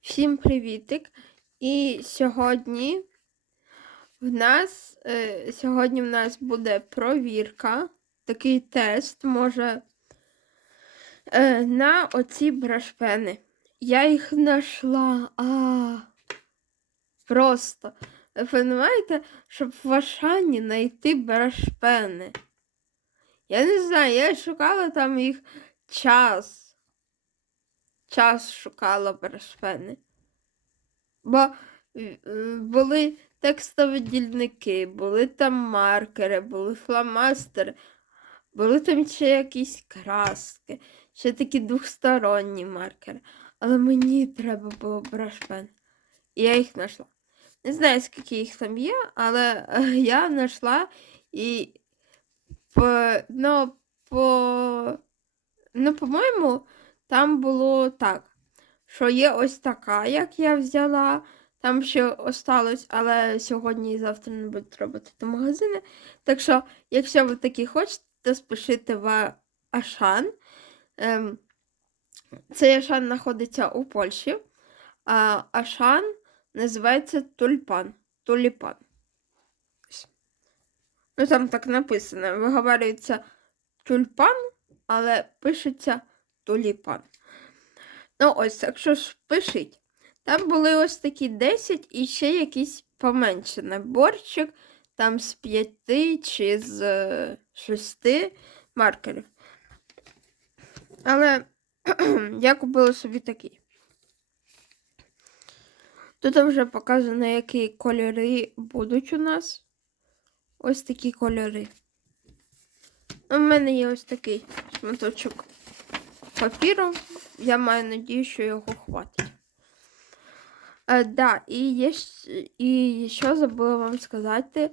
Всім привітик! І сьогодні в нас е, сьогодні в нас буде провірка, такий тест може е, на оці брашпени. Я їх знайшла. А, просто. Ви розумієте, щоб в Ашані знайти брашпени. Я не знаю, я шукала там їх час. Час шукала брашпени. Бо е, були текстові дільники, були там маркери, були фломастери, були там ще якісь краски, ще такі двосторонні маркери. Але мені треба було брашпен. І я їх знайшла. Не знаю, скільки їх там є, але е, я знайшла і по, ну, по, ну, по-моєму, там було так, що є ось така, як я взяла. Там ще осталось, але сьогодні і завтра не будуть робити магазини. Так що, якщо ви такі хочете, то спишіть в Ашан. Ем, цей Ашан знаходиться у Польщі. А Ашан називається Тульпан. Туліпан. Ну, там так написано. Виговорюється тюльпан, але пишеться туліпан. Ну, ось, так що ж пишіть. Там були ось такі 10 і ще якийсь поменше наборчик, там з 5 чи з 6 маркерів. Але я купила собі такий. Тут вже показано, які кольори будуть у нас. Ось такі кольори. У мене є ось такий шматочок папіру. Я маю надію, що його хватить. Е, да, і є і що забула вам сказати,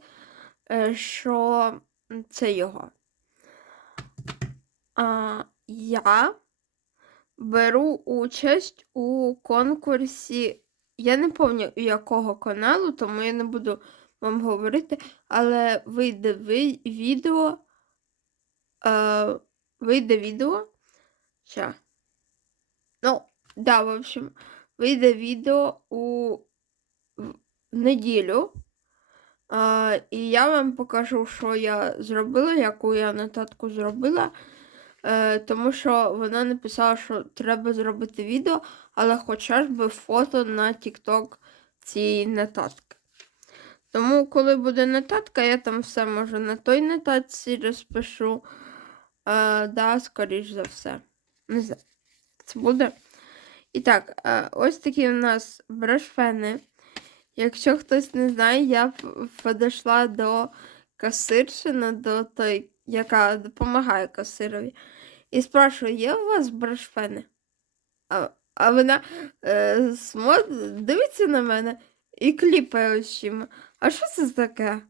е, що це його. А, я беру участь у конкурсі. Я не пам'ятаю якого каналу, тому я не буду вам говорити, але вийде ви- відео. Е, вийде відео. Ща. Ну, да, в общем, вийде відео у неділю. А, і я вам покажу, що я зробила, яку я нотатку зробила. Е, тому що вона написала, що треба зробити відео, але хоча ж би фото на TikTok цієї нотатки. Тому, коли буде нотатка, я там все може на той нотатці розпишу. Е, да, скоріш за все. Не знаю, це буде. І так, е, ось такі у нас брошфени. Якщо хтось не знає, я подійшла до касиршина, до той, яка допомагає касирові. І спрашиваю, є у вас брошфени? А, а вона е, смо- дивиться на мене і кліпає очима. А що це таке?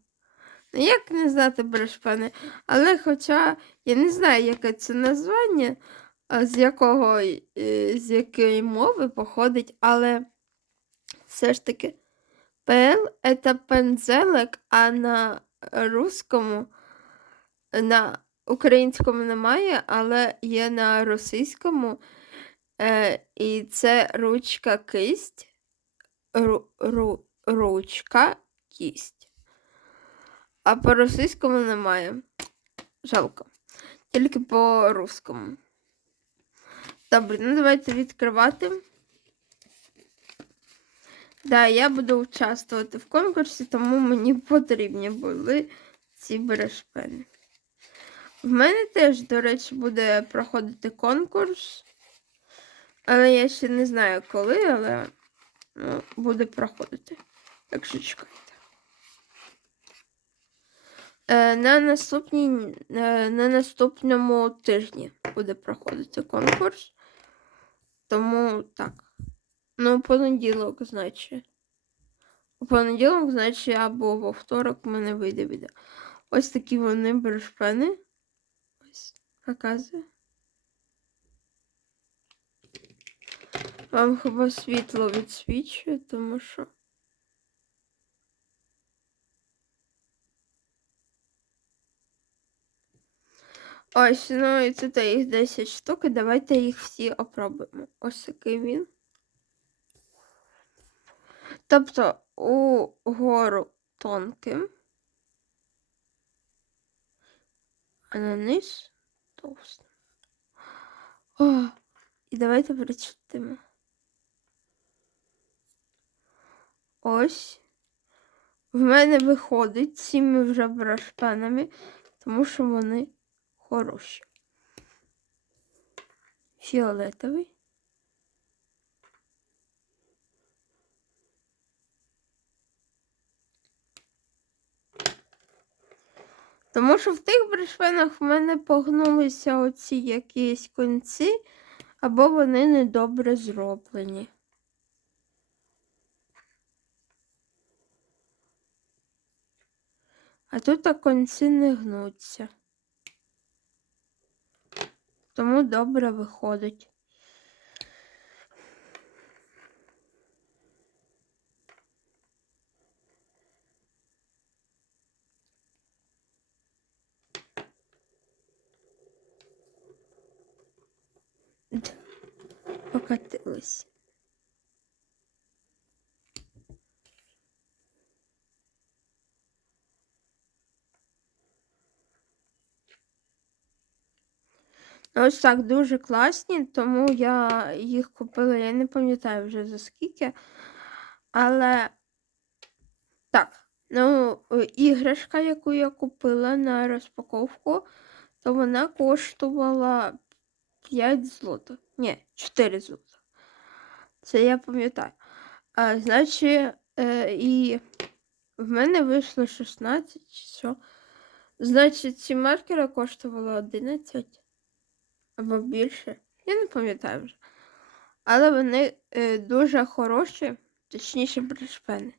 Ну, як не знати брошпени? Але хоча я не знаю, яке це названня, з якого е, з якої мови походить, але все ж таки ПЛ це пензелик, а на русскому, на українському немає, але є на російському. Е, і це ручка кисть. Ру, ру, ручка кість. А по-російському немає. Жалко. Тільки по-русскому. Добре, ну давайте відкривати. Да, я буду участвувати в конкурсі, тому мені потрібні були ці берешпени. В мене теж, до речі, буде проходити конкурс. Але я ще не знаю коли, але ну, буде проходити. Так що чекайте. Е, на, наступній, е, на наступному тижні буде проходити конкурс. Тому так. Ну, понеділок, значить. У понеділок, значить, або во второк в мене вийде відео. Ось такі вони брошпени. Ось, показую. Вам хіба світло відсвічує, тому що. Ось, ну і тут їх 10 штук, і давайте їх всі опробуємо. Ось такий він. Тобто угору тонким, а на низ товстим. О, і давайте прочитаємо. Ось. В мене виходить цими вже брашпенами, тому що вони хороші. Фіолетовий. Тому що в тих брашпенах в мене погнулися оці якісь конці, або вони недобре зроблені. А тут так конці не гнуться. Тому добре виходить. Д- Ось так дуже класні, тому я їх купила, я не пам'ятаю вже за скільки. Але так, ну, іграшка, яку я купила на розпаковку, то вона коштувала 5 злотих. Ні, 4 злотих. Це я пам'ятаю. А, значить, е, і в мене вийшло 16 чи що. Значить, ці маркери коштували 11 або більше. Я не пам'ятаю вже. Але вони е, дуже хороші, точніше брашпени.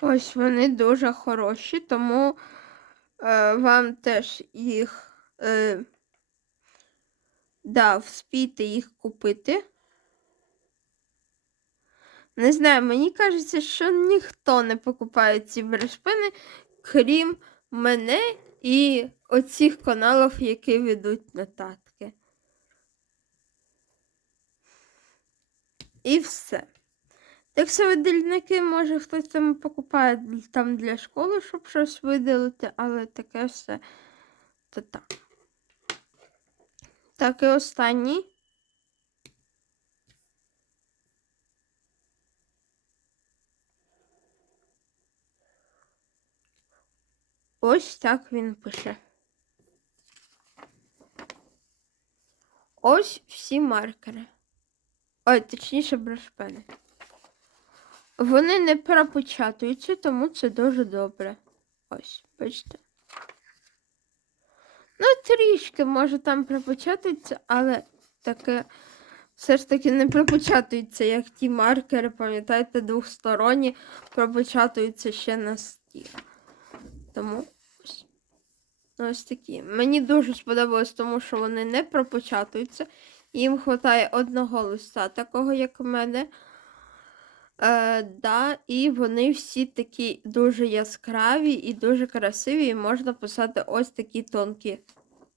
Ось вони дуже хороші, тому е, вам теж їх е, да, вспійте їх купити. Не знаю, мені кажеться, що ніхто не покупає ці брешпини, крім мене і оцих каналів, які ведуть нотатки. І все. Так що видільники, може, хтось там покупає там для школи, щоб щось видалити, але таке все то так. Так, і останній. Ось так він пише. Ось всі маркери. Ой, точніше, брошпени. Вони не пропечатуються, тому це дуже добре. Ось, бачите. Ну, трішки, може, там пропечатується, але таке все ж таки не пропечатується, як ті маркери, пам'ятаєте, двохсторонні пропечатуються ще на стіл. Тому ось. Такі. Мені дуже сподобалось, тому що вони не пропечатуються. Їм вистачає одного листа, такого, як у мене. Е, да, І вони всі такі дуже яскраві і дуже красиві, і можна писати ось такі тонкі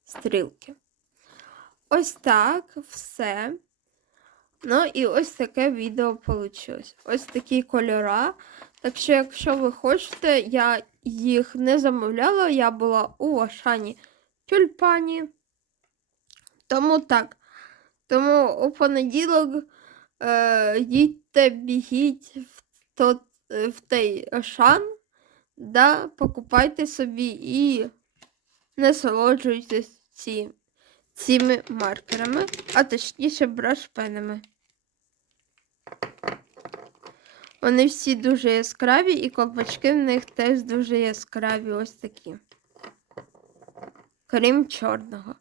стрілки. Ось так все. Ну і ось таке відео вийшло. Ось такі кольора. Так що, якщо ви хочете, я їх не замовляла, я була у Ашані тюльпані. Тому так. Тому у понеділок е, їдьте, бігіть в, тот, е, в той Ашан, да, покупайте собі і насолоджуйтесь ці, цими маркерами, а точніше брашпенами. Вони всі дуже яскраві, і колпачки в них теж дуже яскраві, ось такі. Крім чорного.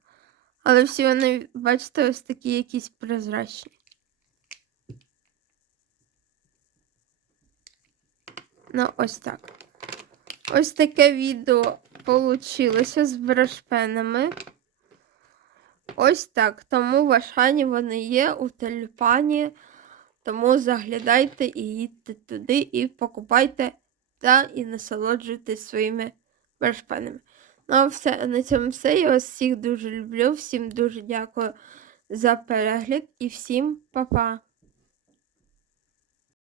Але всі вони, бачите, ось такі якісь прозрачні. Ну, ось так. Ось таке відео получилося з брашпенами. Ось так. Тому в Ашані вони є у тюльпані. Тому заглядайте і їдьте туди, і покупайте та і насолоджуйтесь своїми вершпанами. Ну, все, на цьому все. Я вас всіх дуже люблю, всім дуже дякую за перегляд і всім па-па.